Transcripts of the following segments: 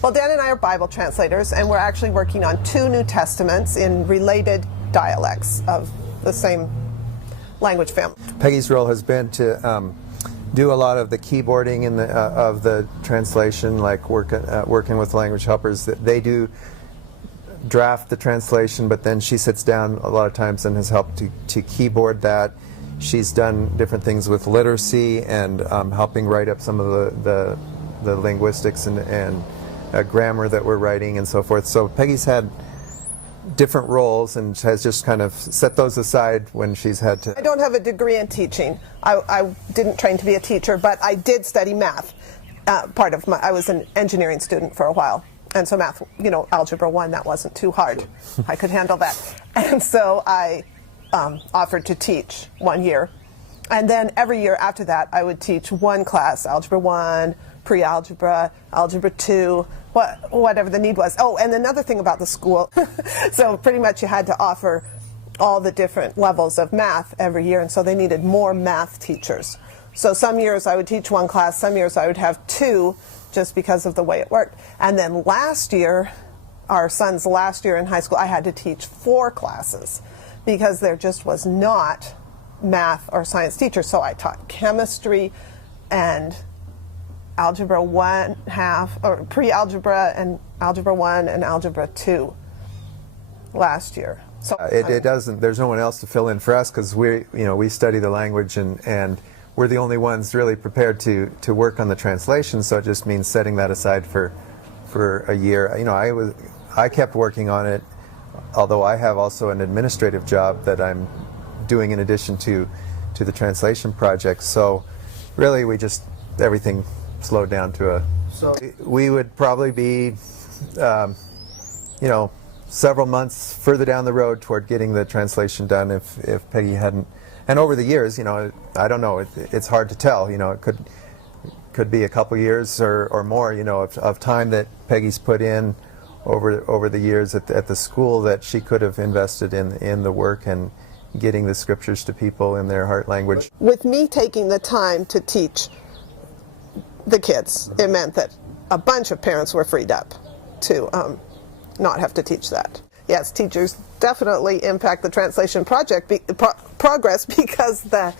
Well, Dan and I are Bible translators, and we're actually working on 2 New Testaments in related dialects of the same language family. Peggy's role has been to do a lot of the keyboarding in of the translation, like working with language helpers. They do draft the translation, but then she sits down a lot of times and has helped to keyboard that. She's done different things with literacy and helping write up some of the linguistics and grammar that we're writing and so forth. So Peggy's had different roles and has just kind of set those aside when she's had to. I don't have a degree in teaching. I didn't train to be a teacher, but I did study math. I was an engineering student for a while, and so math, Algebra 1, that wasn't too hard. I could handle that. And so I offered to teach 1 year. And then every year after that, I would teach one class, Algebra 1, pre-algebra, Algebra 2, whatever the need was. Oh, and another thing about the school, so pretty much you had to offer all the different levels of math every year, and so they needed more math teachers. So some years I would teach one class, some years I would have 2, just because of the way it worked. And then last year, our son's last year in high school, I had to teach 4 classes because there just was not math or science teachers. So I taught chemistry and Algebra 1/2, or pre-algebra and Algebra 1 and Algebra 2 last year. So it doesn't. There's no one else to fill in for us because we study the language and we're the only ones really prepared to work on the translation. So it just means setting that aside for a year. I kept working on it, although I have also an administrative job that I'm doing in addition to the translation project. So really, everything slowed down to a. So we would probably be, several months further down the road toward getting the translation done if Peggy hadn't. And over the years, I don't know. It's hard to tell. It could be a couple years or more. Of time that Peggy's put in over the years at the school that she could have invested in the work and getting the scriptures to people in their heart language. With me taking the time to teach the kids, it meant that a bunch of parents were freed up to not have to teach that. Yes, teachers definitely impact the translation project progress because the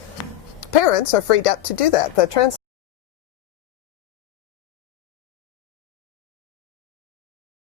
parents are freed up to do that. The